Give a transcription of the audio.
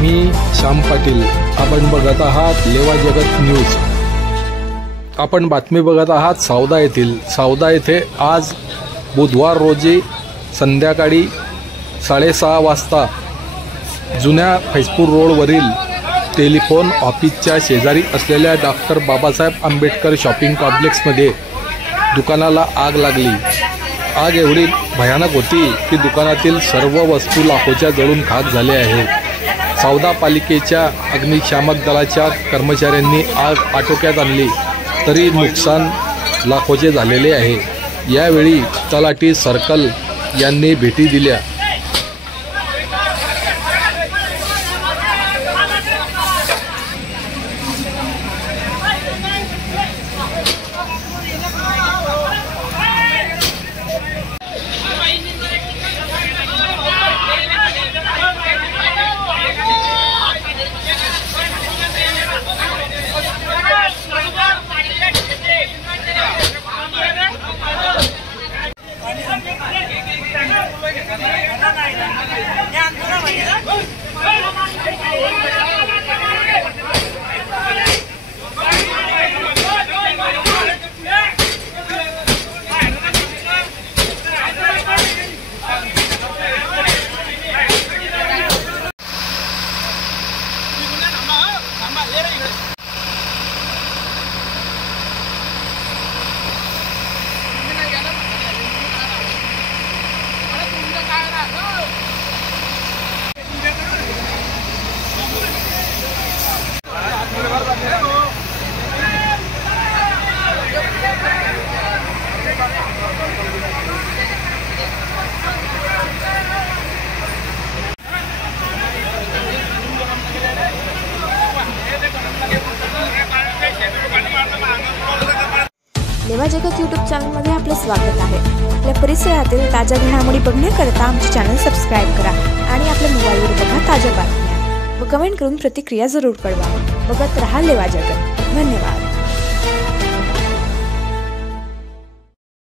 मी श्याम पाटील। आपण बघत आहात लेवा जगत न्यूज। आपण बातमी बघत आहात सौदा येथील। सौदा येथे आज बुधवार रोजी संध्याकाळी 6:30 वाजता जुन्या फैजपूर रोडवरील टेलिफोन ऑफिसच्या शेजारी असलेल्या डॉक्टर बाबासाहेब आंबेडकर शॉपिंग कॉम्प्लेक्समध्ये दुकानाला आग लागली। आग एवढी भयानक होती की दुकानातील सर्व वस्तू लाखोच्या जळून खाक झाल्या आहेत। सौदा पालिकेच्या अग्निशामक दलाच्या कर्मचाऱ्यांनी आग आटोक्यात आणली तरी नुकसान लाखोचे झालेले आहे। यावेळी तलाठी सर्कल यांनी भेटी दिल्या। लेवा जगत यूट्यूब चॅनलमध्ये आपले स्वागत आहे। आपल्या परिसरातील ताज्या घडामोडी बघण्याकरता आमचे चॅनल सबस्क्राइब करा आणि आपल्या मोबाईलवर बघा ताज्या बातम्या व कमेंट करून प्रतिक्रिया जरूर कळवा। बघत रहा लेवा जगत। धन्यवाद।